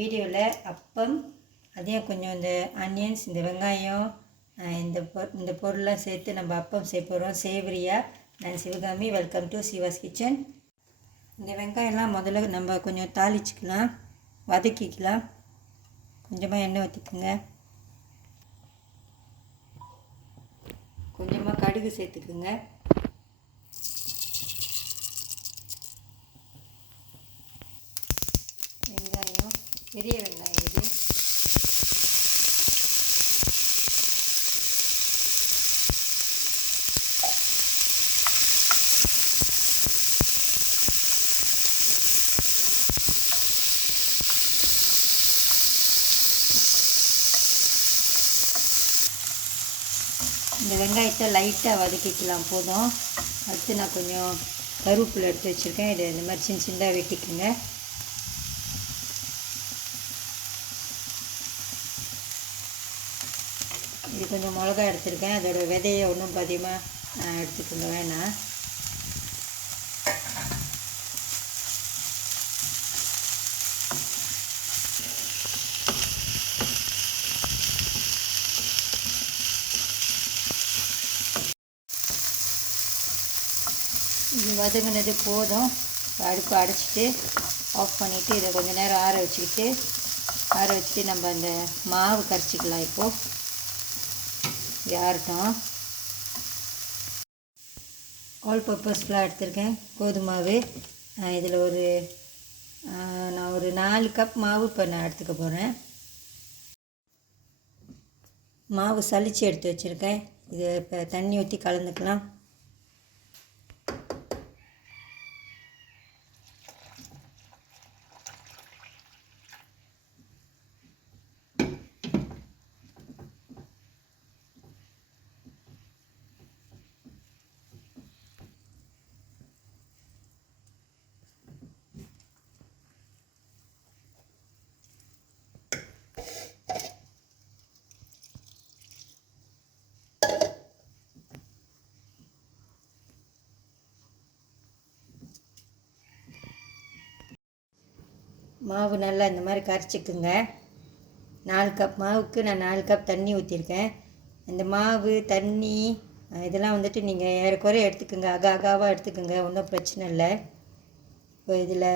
வீடியோவில் அப்பம் அதையும் கொஞ்சம் இந்த ஆனியன்ஸ், இந்த வெங்காயம், இந்த பொருள்லாம் சேர்த்து நம்ம அப்பம் செய்ய போகிறோம் சேவரியாக. நான் Sivakami. Welcome to Siva's kitchen. இந்த வெங்காயம்லாம் முதல்ல நம்ம கொஞ்சம் தாளிச்சிக்கலாம், வதக்கிக்கலாம். கொஞ்சமாக எண்ணெய் ஊற்றிக்குங்க, கொஞ்சமாக கடுகு சேர்த்துக்குங்க, வெங்காயம், பெரிய வெங்காயம் இது, இந்த வெங்காயத்தை லைட்டாக வதக்கிக்கலாம் போதும். அடுத்து நான் கொஞ்சம் கருவேப்பிலை எடுத்து வச்சுருக்கேன், இதை இந்த மாதிரி சின்ன சின்னதாக வெட்டிக்குங்க. இது கொஞ்சம் மிளகா எடுத்துருக்கேன், அதோட விதையை ஒன்றும் அதிகமாக எடுத்துக்கோங்க வேணாம். இது வதங்கினது போதும். அடுப்பு அடைச்சிட்டு ஆஃப் பண்ணிவிட்டு இதை கொஞ்சம் நேரம் ஆற வச்சுட்டு நம்ம அந்த மாவு கரைச்சிக்கலாம். இப்போது இது ஆறட்டும். ஆல் பர்பஸ்லாம் எடுத்திருக்கேன் கோதுமாவு. இதில் நான் ஒரு 4 கப் மாவு இப்போ நான் எடுத்துக்க போகிறேன். மாவு சலித்து எடுத்து வச்சுருக்கேன். இது இப்போ தண்ணி ஊற்றி கலந்துக்கலாம். மாவு நல்லா இந்த மாதிரி கரைச்சிக்குங்க. 4 கப் மாவுக்கு நான் 4 கப் தண்ணி ஊற்றிருக்கேன். இந்த மாவு தண்ணி இதெல்லாம் வந்துட்டு நீங்கள் ஏறக்குறைய எடுத்துக்கோங்க, அகாவாக எடுத்துக்கோங்க, ஒன்றும் பிரச்சனை இல்லை. இப்போ இதில்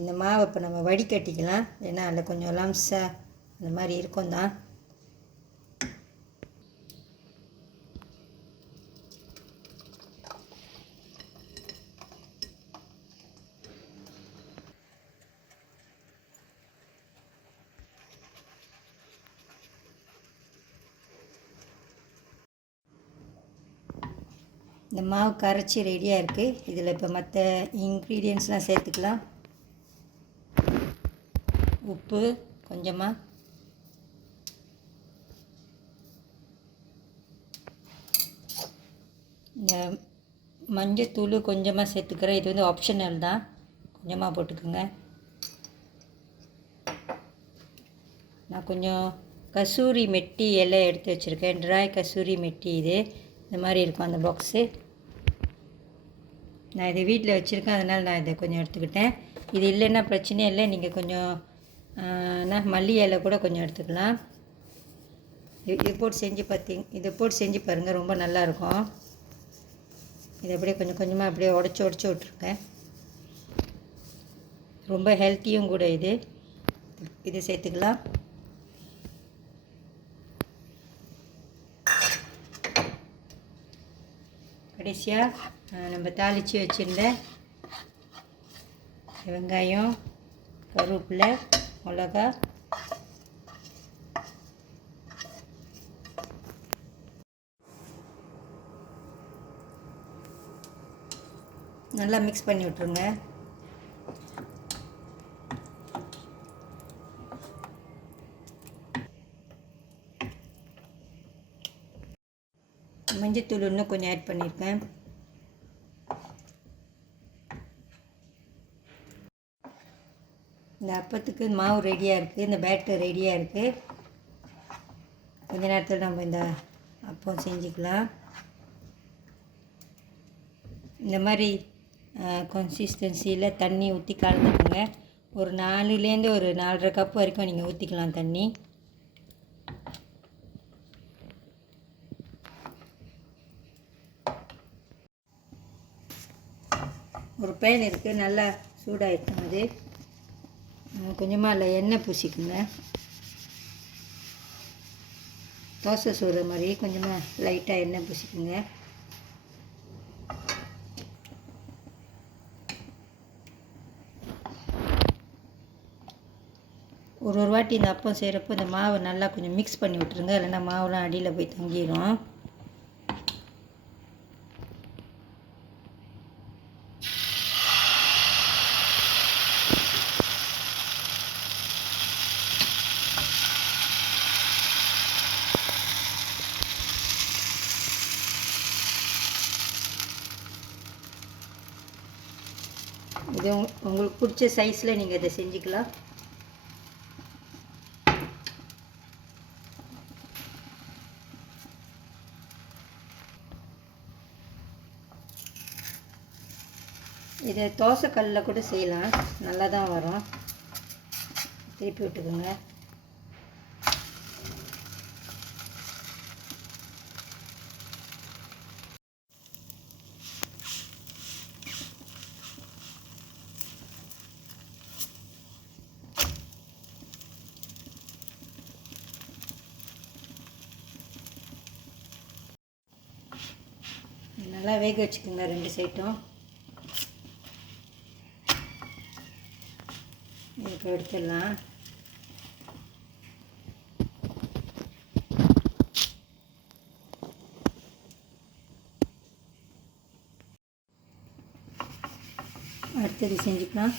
இந்த மாவை இப்போ நம்ம வடிகட்டிக்கலாம், ஏன்னா அதில் கொஞ்சம் லம்ஸாக அந்த மாதிரி இருக்கும் தான். இந்த மாவு கரைச்சி ரெடியாக இருக்குது. இதில் இப்போ மற்ற இன்க்ரீடியன்ட்ஸ்லாம் சேர்த்துக்கலாம். உப்பு கொஞ்சமாக, இந்த மஞ்சத்தூள் கொஞ்சமாக சேர்த்துக்கிறேன். இது வந்து ஆப்ஷனல் தான், கொஞ்சமாக போட்டுக்கோங்க. நான் கொஞ்சம் கசூரி மெட்டி இலை எடுத்து வச்சுருக்கேன், ட்ரை கசூரி மெட்டி. இது இந்த மாதிரி இருக்கும் அந்த பாக்ஸு. நான் இதை வீட்டில் வச்சுருக்கேன், அதனால் நான் இதை கொஞ்சம் எடுத்துக்கிட்டேன். இது இல்லைன்னா பிரச்சனையே இல்லை, நீங்கள் கொஞ்சம் மல்லி இலை கூட கொஞ்சம் எடுத்துக்கலாம். இதை போட்டு செஞ்சு பாருங்கள், ரொம்ப நல்லாயிருக்கும். இதை அப்படியே கொஞ்சம் கொஞ்சமாக அப்படியே உடச்சி விட்ருக்கேன். ரொம்ப ஹெல்த்தியும் கூட இது சேர்த்துக்கலாம். கடைசியாக நம்ம தாளித்து வச்சுருந்த வெங்காயம், கருவேப்பிலை, மிளகா, நல்லா மிக்ஸ் பண்ணி விட்ருங்க. மஞ்சத்தூள் இன்னும் கொஞ்சம் ஆட் பண்ணியிருக்கேன். இந்த அப்பத்துக்கு மாவு ரெடியாக இருக்குது, இந்த பேட்டர் ரெடியாக இருக்குது. கொஞ்ச நேரத்தில் நம்ம இந்த அப்பம் செஞ்சுக்கலாம். இந்த மாதிரி கன்சிஸ்டன்சியில் தண்ணி ஊற்றி கலந்துக்குங்க. ஒரு 4லேருந்து ஒரு 4½ கப் வரைக்கும் நீங்கள் ஊற்றிக்கலாம் தண்ணி. ஒரு பேன் இருக்குது, நல்லா சூடாகிருக்கும். அது கொஞ்சமாக அதில் எண்ணெய் பூசிக்குங்க. தோசை சுடுற மாதிரி கொஞ்சமாக லைட்டாக எண்ணெய் பூசிக்குங்க. ஒரு வாட்டி இந்த அப்பம் செய்கிறப்போ இந்த மாவை நல்லா கொஞ்சம் மிக்ஸ் பண்ணி விட்டுருங்க, இல்லைன்னா மாவுலாம் அடியில் போய் தங்கிடும். இது உங்களுக்கு பிடிச்ச சைஸில் நீங்கள் இதை செஞ்சுக்கலாம். இதை தோசைக்கல்லில் கூட செய்யலாம், நல்லா தான் வரும். திருப்பி விட்டுக்குங்க. நல்லா வேக வச்சுக்கோங்க 2 சைட்டும். இப்போ எடுத்துடலாம். அடுத்தது செஞ்சுக்கலாம்.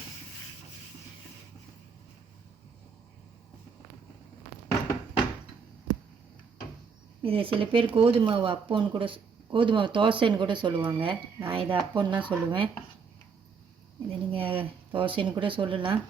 இதை சில பேர் கோதுமை மாவு அப்போன்னு கூட, கோதுமை தோசைன்னு கூட சொல்லுவாங்க. நான் இதை அப்போன்னு தான் சொல்லுவேன். இதை நீங்கள் தோசைன்னு கூட சொல்லலாம்.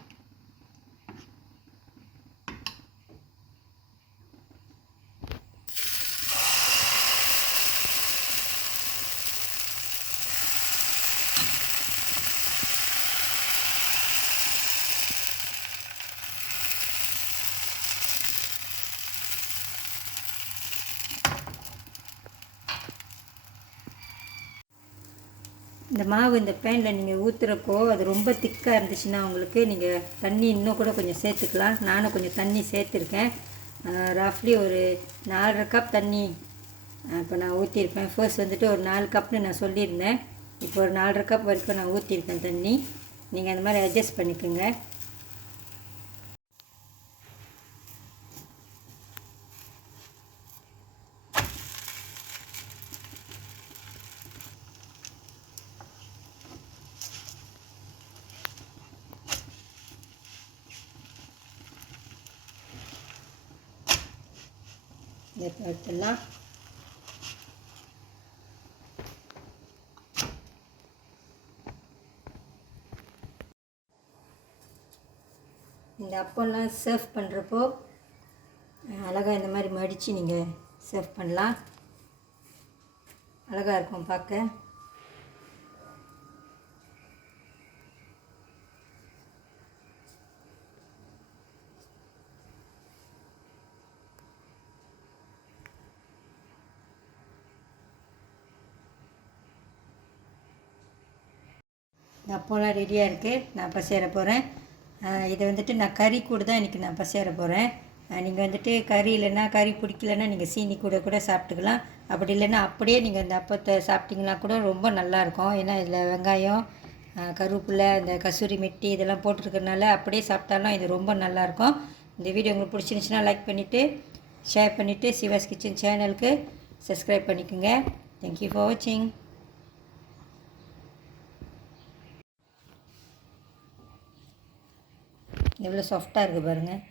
இந்த மாவு இந்த பேனில் நீங்கள் ஊற்றுறப்போ அது ரொம்ப திக்காக இருந்துச்சுன்னா உங்களுக்கு நீங்கள் தண்ணி இன்னும் கூட கொஞ்சம் சேர்த்துக்கலாம். நானும் கொஞ்சம் தண்ணி சேர்த்துருக்கேன். ரஃப்லி ஒரு 4½ கப் தண்ணி இப்போ நான் ஊற்றிருப்பேன். ஃபர்ஸ்ட் வந்துட்டு ஒரு 4 கப்னு நான் சொல்லியிருந்தேன். இப்போ ஒரு 4½ கப் வரைக்கும் நான் ஊற்றிருக்கேன் தண்ணி. நீங்கள் அந்த மாதிரி அட்ஜஸ்ட் பண்ணிக்கோங்க. இதை எடுத்துடலாம். இந்த அப்பம்லாம் சர்வ் பண்ணுறப்போ அழகாக இந்த மாதிரி மடித்து நீங்கள் சர்வ் பண்ணலாம். அழகாக இருக்கும் பார்க்க. இந்த அப்போலாம் ரெடியாக இருக்குது. நான் இப்போ சேர போகிறேன். இதை வந்துட்டு நான் கறி கூட தான் இன்றைக்கி நான் இப்போ சேர போகிறேன். நீங்கள் வந்துட்டு கறி இல்லைன்னா, கறி பிடிக்கலன்னா நீங்கள் சீனி கூட சாப்பிட்டுக்கலாம். அப்படி இல்லைன்னா அப்படியே நீங்கள் இந்த அப்பத்தை சாப்பிட்டிங்கன்னா கூட ரொம்ப நல்லாயிருக்கும். ஏன்னா இதில் வெங்காயம், கருவேப்பிலை, இந்த கசூரி மெட்டி இதெல்லாம் போட்டிருக்கறனால அப்படியே சாப்பிட்டாலும் இது ரொம்ப நல்லாயிருக்கும். இந்த வீடியோ உங்களுக்கு பிடிச்சிருந்துச்சுன்னா லைக் பண்ணிவிட்டு, ஷேர் பண்ணிவிட்டு, சிவாஸ் கிச்சன் சேனலுக்கு சப்ஸ்கிரைப் பண்ணிக்கோங்க. தேங்க்யூ ஃபார் வாட்சிங். எவ்வளோ சாஃப்டாக இருக்குது பாருங்கள்.